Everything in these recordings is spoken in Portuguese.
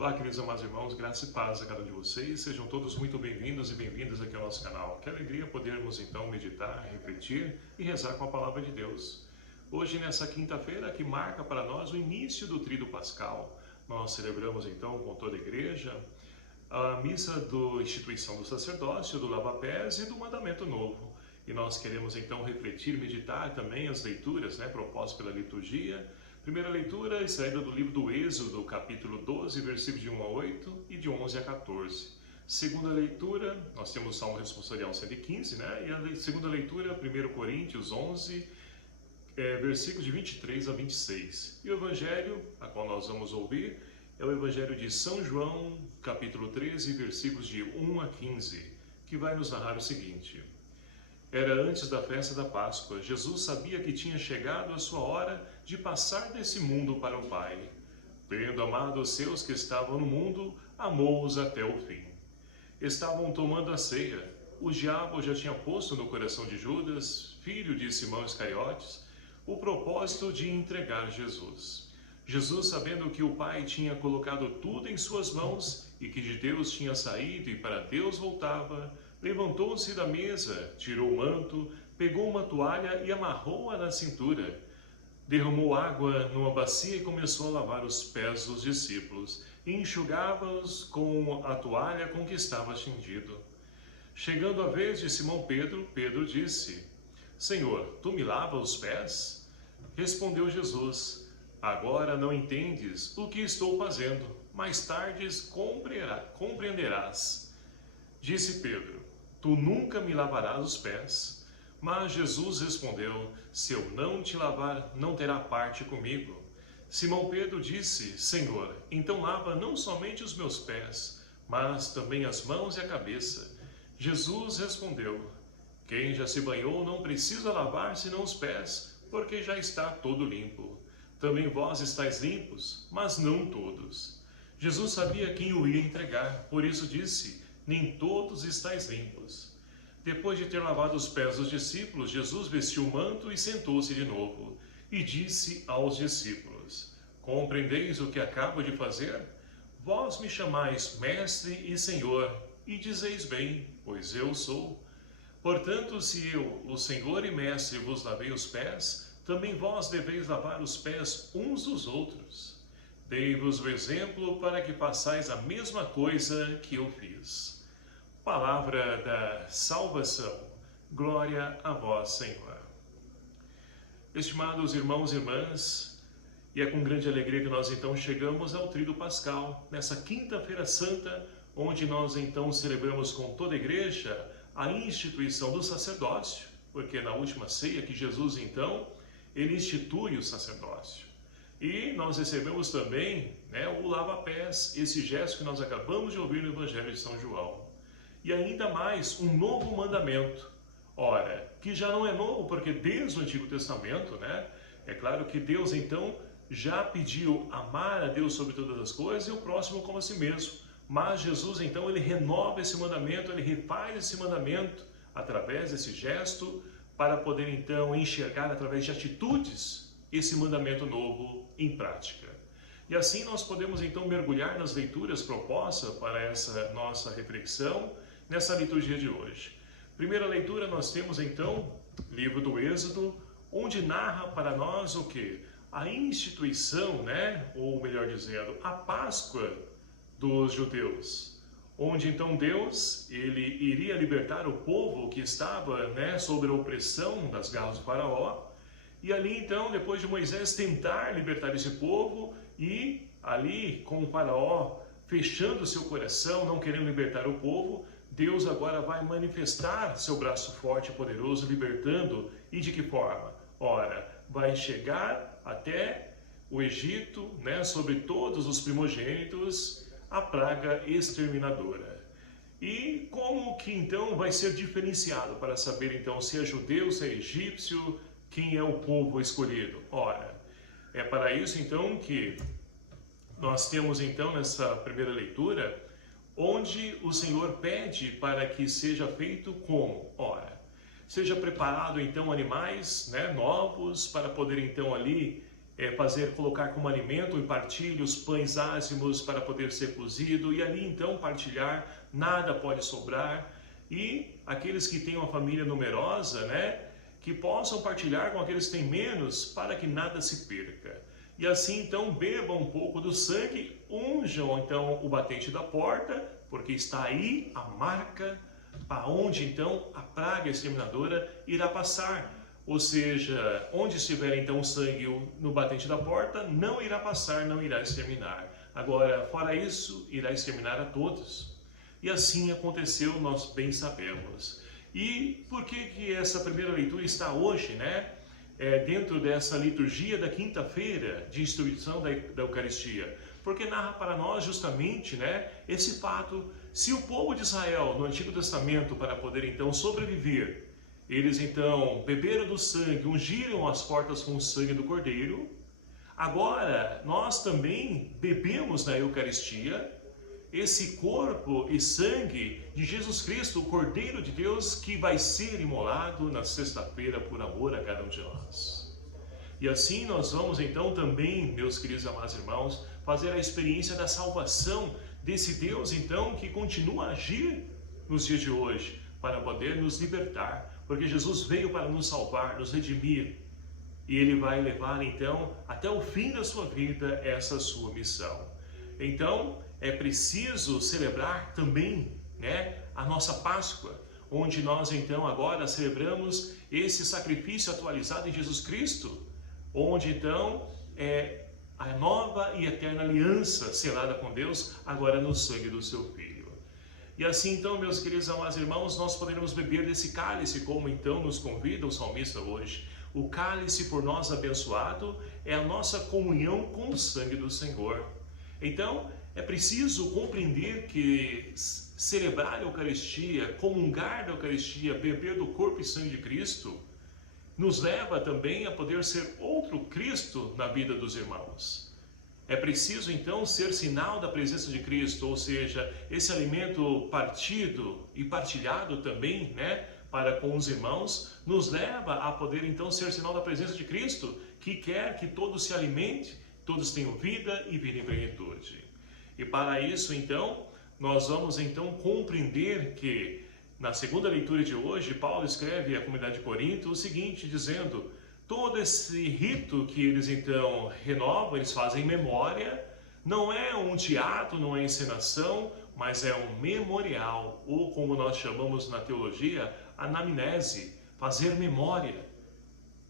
Olá, queridos amados irmãos, graça e paz a cada um de vocês. Sejam todos muito bem-vindos e bem-vindas aqui ao nosso canal. Que alegria podermos então meditar, refletir e rezar com a palavra de Deus. Hoje, nessa quinta-feira, que marca para nós o início do Tríduo Pascal, nós celebramos então com toda a igreja a missa da instituição do sacerdócio, do lava-pés e do mandamento novo. E nós queremos então refletir, meditar também as leituras propostas pela liturgia. Primeira leitura, extraída do livro do Êxodo, capítulo 12, versículos de 1 a 8 e de 11 a 14. Segunda leitura, nós temos o Salmo Responsorial 115, e a segunda leitura, 1 Coríntios 11, versículos de 23 a 26. E o Evangelho, a qual nós vamos ouvir, é o Evangelho de São João, capítulo 13, versículos de 1 a 15, que vai nos narrar o seguinte: Era antes da festa da Páscoa. Jesus sabia que tinha chegado a sua hora de passar desse mundo para o Pai. Tendo amado os seus que estavam no mundo, amou-os até o fim. Estavam tomando a ceia. O diabo já tinha posto no coração de Judas, filho de Simão Iscariotes, o propósito de entregar Jesus. Jesus, sabendo que o Pai tinha colocado tudo em suas mãos e que de Deus tinha saído e para Deus voltava, levantou-se da mesa, tirou o manto, pegou uma toalha e amarrou-a na cintura. Derramou água numa bacia e começou a lavar os pés dos discípulos, e enxugava-os com a toalha com que estava cingido. Chegando a vez de Simão Pedro, Pedro disse: Senhor, tu me lavas os pés? Respondeu Jesus: Agora não entendes o que estou fazendo, mais tarde compreenderás. Disse Pedro: Tu nunca me lavarás os pés. Mas Jesus respondeu: Se eu não te lavar, não terá parte comigo. Simão Pedro disse: Senhor, então lava não somente os meus pés, mas também as mãos e a cabeça. Jesus respondeu: Quem já se banhou não precisa lavar senão os pés, porque já está todo limpo. Também vós estáis limpos, mas não todos. Jesus sabia quem o ia entregar, por isso disse: Nem todos estáis limpos. Depois de ter lavado os pés dos discípulos, Jesus vestiu o manto e sentou-se de novo. E disse aos discípulos: Compreendeis o que acabo de fazer? Vós me chamais Mestre e Senhor, e dizeis bem, pois eu sou. Portanto, se eu, o Senhor e Mestre, vos lavei os pés, também vós deveis lavar os pés uns dos outros. Dei-vos o exemplo para que façais a mesma coisa que eu fiz. Palavra da salvação. Glória a vós, Senhor. Estimados irmãos e irmãs, e é com grande alegria que nós então chegamos ao Tríduo Pascal, nessa quinta-feira santa, onde nós então celebramos com toda a igreja a instituição do sacerdócio, porque na última ceia que Jesus então, ele institui o sacerdócio. E nós recebemos também o lava-pés, esse gesto que nós acabamos de ouvir no Evangelho de São João. E ainda mais, um novo mandamento. Ora, que já não é novo, porque desde o Antigo Testamento, é claro que Deus então já pediu amar a Deus sobre todas as coisas e o próximo como a si mesmo. Mas Jesus então, ele renova esse mandamento, ele refaz esse mandamento através desse gesto, para poder então enxergar através de atitudes esse mandamento novo em prática. E assim nós podemos então mergulhar nas leituras propostas para essa nossa reflexão, nessa liturgia de hoje. Primeira leitura nós temos então, livro do Êxodo, onde narra para nós o que? A instituição, ou melhor dizendo, a Páscoa dos judeus. Onde então Deus, ele iria libertar o povo que estava sob a opressão das garras do faraó. E ali então, depois de Moisés tentar libertar esse povo, e ali com o faraó fechando seu coração, não querendo libertar o povo, Deus agora vai manifestar seu braço forte e poderoso, libertando. E de que forma? Ora, vai chegar até o Egito, sobre todos os primogênitos, a praga exterminadora. E como que então vai ser diferenciado para saber então se é judeu, se é egípcio, quem é o povo escolhido? Ora, é para isso então que nós temos então nessa primeira leitura, onde o Senhor pede para que seja feito como? Ora, seja preparado então animais novos para poder então ali colocar como alimento e partilha os pães ázimos para poder ser cozido, e ali então partilhar, nada pode sobrar. E aqueles que têm uma família numerosa, né, que possam partilhar com aqueles que têm menos, para que nada se perca. E assim então bebam um pouco do sangue, unjam então o batente da porta, porque está aí a marca aonde então a praga exterminadora irá passar. Ou seja, onde estiver então o sangue no batente da porta, não irá passar, não irá exterminar. Agora, fora isso, irá exterminar a todos. E assim aconteceu, nós bem sabemos. E por que essa primeira leitura está hoje, né? Dentro dessa liturgia da quinta-feira de instituição da Eucaristia? Porque narra para nós justamente, né, esse fato. Se o povo de Israel, no Antigo Testamento, para poder então sobreviver, eles então beberam do sangue, ungiram as portas com o sangue do Cordeiro, agora nós também bebemos na Eucaristia esse corpo e sangue de Jesus Cristo, o Cordeiro de Deus, que vai ser imolado na sexta-feira por amor a cada um de nós. E assim nós vamos então também, meus queridos amados irmãos, fazer a experiência da salvação desse Deus então que continua a agir nos dias de hoje para poder nos libertar, porque Jesus veio para nos salvar, nos redimir, e Ele vai levar então até o fim da sua vida essa sua missão. Então é preciso celebrar também, né, a nossa Páscoa, onde nós então agora celebramos esse sacrifício atualizado em Jesus Cristo, onde então a nova e eterna aliança selada com Deus, agora no sangue do seu Filho. E assim então, meus queridos amados irmãos, nós poderemos beber desse cálice, como então nos convida o salmista hoje. O cálice por nós abençoado é a nossa comunhão com o sangue do Senhor. Então, é preciso compreender que celebrar a Eucaristia, comungar da Eucaristia, beber do corpo e sangue de Cristo, nos leva também a poder ser outro Cristo na vida dos irmãos. É preciso então ser sinal da presença de Cristo, ou seja, esse alimento partido e partilhado também, né, para com os irmãos, nos leva a poder então ser sinal da presença de Cristo, que quer que todos se alimentem, todos tenham vida e vida em plenitude. E para isso então, nós vamos então compreender que na segunda leitura de hoje, Paulo escreve à comunidade de Corinto o seguinte, dizendo: todo esse rito que eles então renovam, eles fazem em memória, não é um teatro, não é encenação, mas é um memorial, ou como nós chamamos na teologia, anamnese, fazer memória,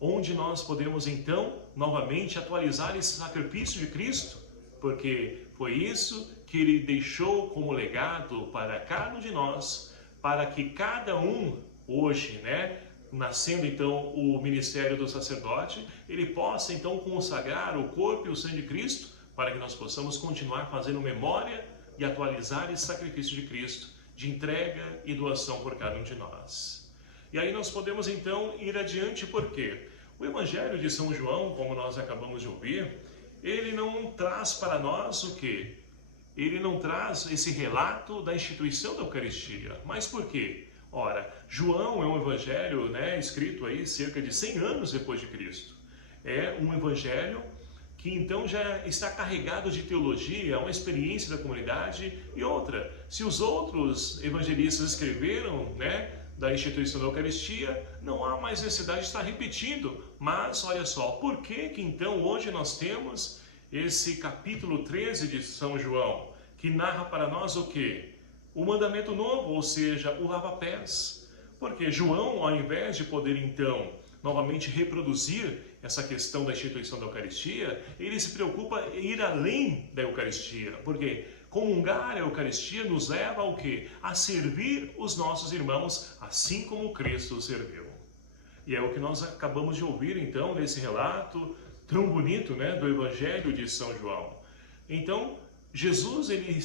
onde nós podemos então novamente atualizar esse sacrifício de Cristo, porque foi isso que ele deixou como legado para cada um de nós, para que cada um hoje, né, nascendo então o ministério do sacerdote, ele possa então consagrar o corpo e o sangue de Cristo, para que nós possamos continuar fazendo memória e atualizar esse sacrifício de Cristo, de entrega e doação por cada um de nós. E aí nós podemos então ir adiante, porque o Evangelho de São João, como nós acabamos de ouvir, ele não traz para nós o quê? Ele não traz esse relato da instituição da Eucaristia. Mas por quê? Ora, João é um evangelho, né, escrito aí cerca de 100 anos depois de Cristo. É um evangelho que então já está carregado de teologia, uma experiência da comunidade. E outra, se os outros evangelistas escreveram, né, da instituição da Eucaristia, não há mais necessidade de estar repetindo. Mas olha só, por que então hoje nós temos esse capítulo 13 de São João, que narra para nós o quê? O mandamento novo, ou seja, o lava-pés. Porque João, ao invés de poder então novamente reproduzir essa questão da instituição da Eucaristia, ele se preocupa em ir além da Eucaristia. Porque comungar a Eucaristia nos leva ao quê? A servir os nossos irmãos, assim como Cristo serviu. E é o que nós acabamos de ouvir então nesse relato tão bonito, né, do Evangelho de São João. Então, Jesus, ele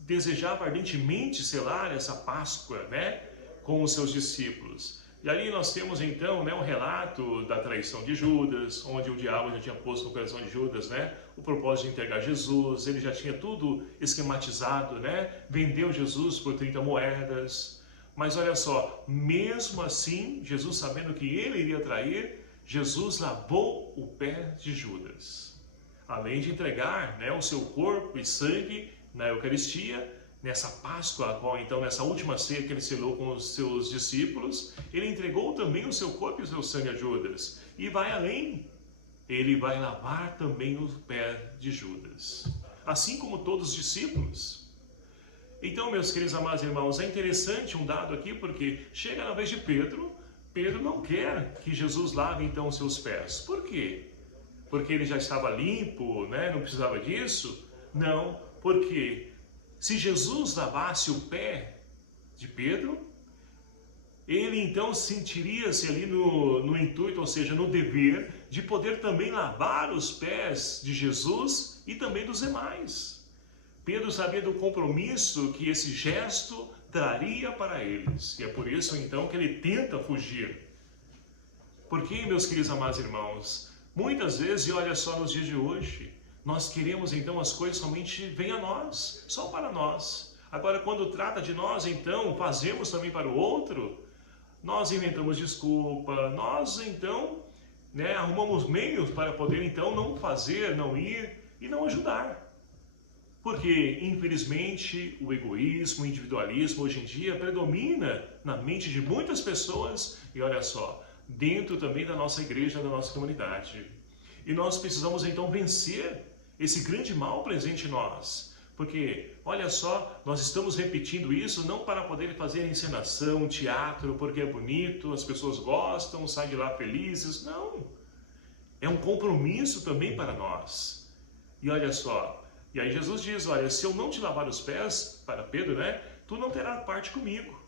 desejava ardentemente selar essa Páscoa, né, com os seus discípulos. E ali nós temos então, né, um relato da traição de Judas, onde o diabo já tinha posto no coração de Judas, né, o propósito de entregar Jesus. Ele já tinha tudo esquematizado, né, vendeu Jesus por 30 moedas. Mas olha só, mesmo assim, Jesus, sabendo que ele iria trair, Jesus lavou o pé de Judas. Além de entregar, né, o seu corpo e sangue na Eucaristia, nessa Páscoa, então nessa última ceia que ele selou com os seus discípulos, ele entregou também o seu corpo e o seu sangue a Judas. E vai além, ele vai lavar também o pé de Judas, assim como todos os discípulos. Então, meus queridos amados irmãos, é interessante um dado aqui, porque chega na vez de Pedro, Pedro não quer que Jesus lave então os seus pés. Por quê? Porque ele já estava limpo, né? Não precisava disso? Não, porque se Jesus lavasse o pé de Pedro, ele então sentiria-se ali no intuito, ou seja, no dever, de poder também lavar os pés de Jesus e também dos demais. Pedro sabia do compromisso que esse gesto traria para eles. E é por isso então que ele tenta fugir. Porque, meus queridos amados irmãos, muitas vezes, e olha só nos dias de hoje, nós queremos então as coisas somente vêm a nós, só para nós. Agora, quando trata de nós, então, fazemos também para o outro, nós inventamos desculpa, nós então, né, arrumamos meios para poder então não fazer, não ir e não ajudar. Porque, infelizmente, o egoísmo, o individualismo hoje em dia predomina na mente de muitas pessoas e olha só, dentro também da nossa igreja, da nossa comunidade. E nós precisamos então vencer esse grande mal presente em nós. Porque, olha só, nós estamos repetindo isso não para poder fazer encenação, teatro, porque é bonito, as pessoas gostam, saem de lá felizes. Não. É um compromisso também para nós. E olha só, e aí Jesus diz, olha, se eu não te lavar os pés, para Pedro, né, tu não terás parte comigo.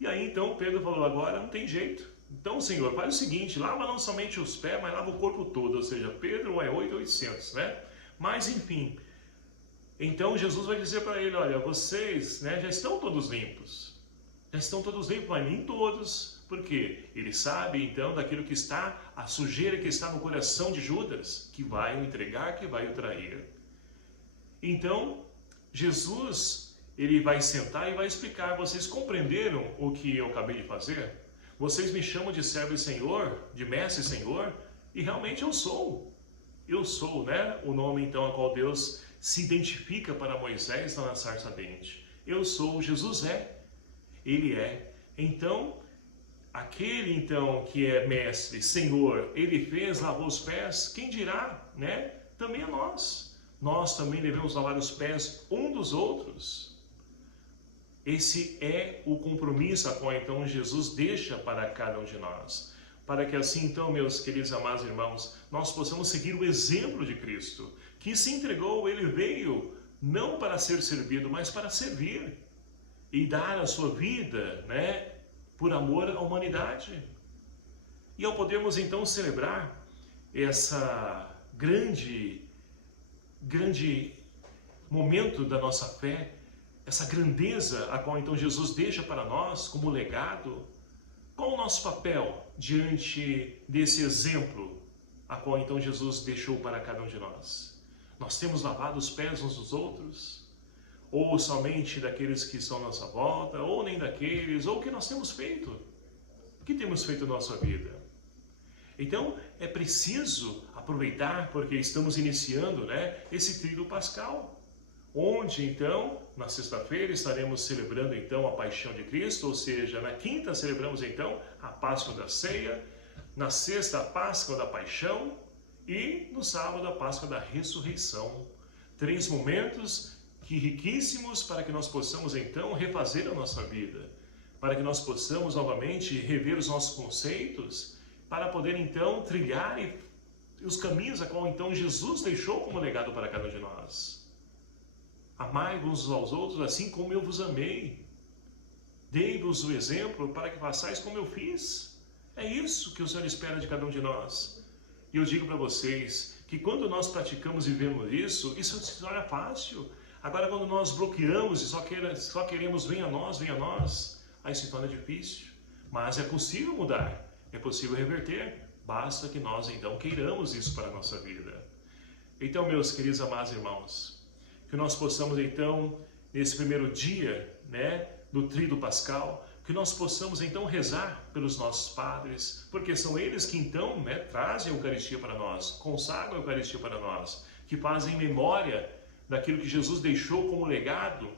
E aí então Pedro falou, agora não tem jeito. Então, Senhor, faz o seguinte, lava não somente os pés, mas lava o corpo todo. Ou seja, Pedro é 800, né? Mas, enfim, então Jesus vai dizer para ele, olha, vocês, né, já estão todos limpos. Já estão todos limpos, mas nem todos. Por quê? Ele sabe, então, daquilo que está, a sujeira que está no coração de Judas, que vai o entregar, que vai o trair. Então, Jesus, ele vai sentar e vai explicar, vocês compreenderam o que eu acabei de fazer? Vocês me chamam de servo e senhor, de mestre e senhor, e realmente eu sou. Eu sou, né? O nome então a qual Deus se identifica para Moisés na sarça ardente. Eu sou, Jesus é, ele é. Então, aquele então que é mestre, senhor, ele fez, lavou os pés, quem dirá, né? Também a nós. Nós também devemos lavar os pés um dos outros. Esse é o compromisso a qual então Jesus deixa para cada um de nós. Para que assim então, meus queridos amados irmãos, nós possamos seguir o exemplo de Cristo, que se entregou, ele veio não para ser servido, mas para servir e dar a sua vida, né, por amor à humanidade. E ao podermos então celebrar essa grande momento da nossa fé, essa grandeza a qual então Jesus deixa para nós como legado, qual o nosso papel diante desse exemplo a qual então Jesus deixou para cada um de nós? Nós temos lavado os pés uns dos outros? Ou somente daqueles que estão à nossa volta? Ou nem daqueles? Ou o que nós temos feito? O que temos feito na nossa vida? Então, é preciso aproveitar, porque estamos iniciando, né, esse tríduo pascal, onde, então, na sexta-feira estaremos celebrando, então, a paixão de Cristo, ou seja, na quinta celebramos, então, a Páscoa da Ceia, na sexta, a Páscoa da Paixão e no sábado, a Páscoa da Ressurreição. 3 momentos riquíssimos para que nós possamos, então, refazer a nossa vida, para que nós possamos, novamente, rever os nossos conceitos, para poder então trilhar os caminhos a qual então Jesus deixou como legado para cada um de nós. Amai-vos uns aos outros assim como eu vos amei. Dei-vos o exemplo para que façais como eu fiz. É isso que o Senhor espera de cada um de nós. E eu digo para vocês que quando nós praticamos e vivemos isso, isso se torna fácil. Agora quando nós bloqueamos e só queremos venha a nós, aí se torna difícil. Mas é possível mudar. É possível reverter, basta que nós então queiramos isso para a nossa vida. Então, meus queridos amados irmãos, que nós possamos então, nesse primeiro dia, né, do tríduo pascal, que nós possamos então rezar pelos nossos padres, porque são eles que então trazem a Eucaristia para nós, consagram a Eucaristia para nós, que fazem memória daquilo que Jesus deixou como legado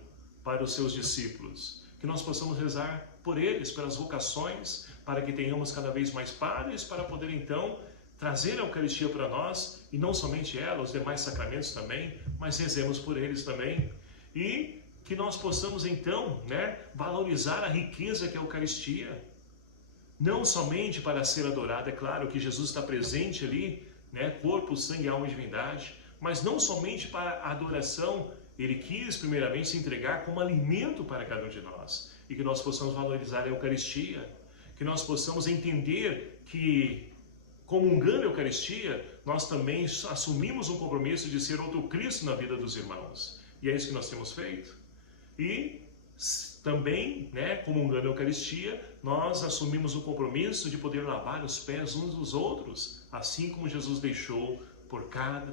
para os seus discípulos. Que nós possamos rezar por eles, pelas vocações, para que tenhamos cada vez mais padres, para poder então trazer a Eucaristia para nós, e não somente ela, os demais sacramentos também, mas rezemos por eles também. E que nós possamos então valorizar a riqueza que é a Eucaristia, não somente para ser adorada, é claro que Jesus está presente ali, corpo, sangue, alma e divindade, mas não somente para a adoração. Ele quis primeiramente se entregar como alimento para cada um de nós, e que nós possamos valorizar a Eucaristia, que nós possamos entender que, comungando a Eucaristia, nós também assumimos um compromisso de ser outro Cristo na vida dos irmãos, e é isso que nós temos feito. E também, comungando a Eucaristia, nós assumimos o compromisso de poder lavar os pés uns dos outros, assim como Jesus deixou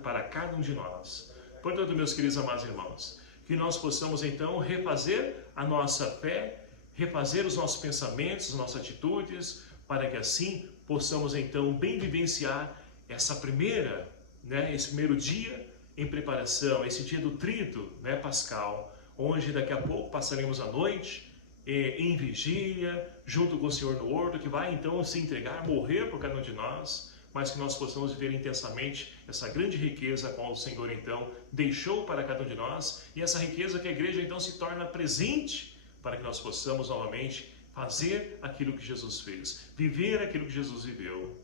para cada um de nós. Portanto, meus queridos amados irmãos, que nós possamos então refazer a nossa fé, refazer os nossos pensamentos, as nossas atitudes, para que assim possamos então bem vivenciar esse primeiro dia em preparação, esse dia do Tríduo pascal, onde daqui a pouco passaremos a noite em vigília, junto com o Senhor no horto, que vai então se entregar, morrer por cada um de nós, mas que nós possamos viver intensamente essa grande riqueza a qual o Senhor então deixou para cada um de nós, e essa riqueza que a igreja então se torna presente, para que nós possamos novamente fazer aquilo que Jesus fez, viver aquilo que Jesus viveu.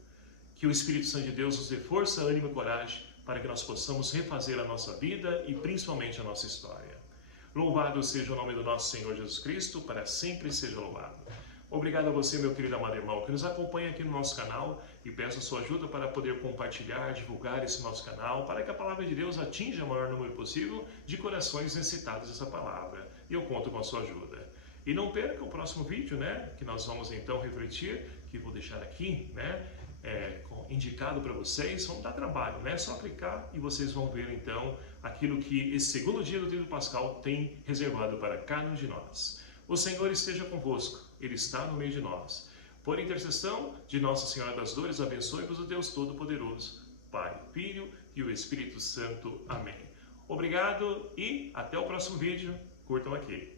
Que o Espírito Santo de Deus nos dê força, ânimo e coragem, para que nós possamos refazer a nossa vida e principalmente a nossa história. Louvado seja o nome do nosso Senhor Jesus Cristo, para sempre seja louvado. Obrigado a você, meu querido amado irmão, que nos acompanha aqui no nosso canal, e peço a sua ajuda para poder compartilhar, divulgar esse nosso canal, para que a palavra de Deus atinja o maior número possível de corações necessitados dessa palavra. E eu conto com a sua ajuda. E não perca o próximo vídeo, que nós vamos então refletir, que vou deixar aqui, indicado para vocês. Vamos dar trabalho, é só clicar e vocês vão ver então aquilo que esse segundo dia do Tríduo Pascal tem reservado para cada um de nós. O Senhor esteja convosco, Ele está no meio de nós. Por intercessão de Nossa Senhora das Dores, abençoe-vos o Deus Todo-Poderoso, Pai, Filho e o Espírito Santo. Amém. Obrigado e até o próximo vídeo. Curtam aqui.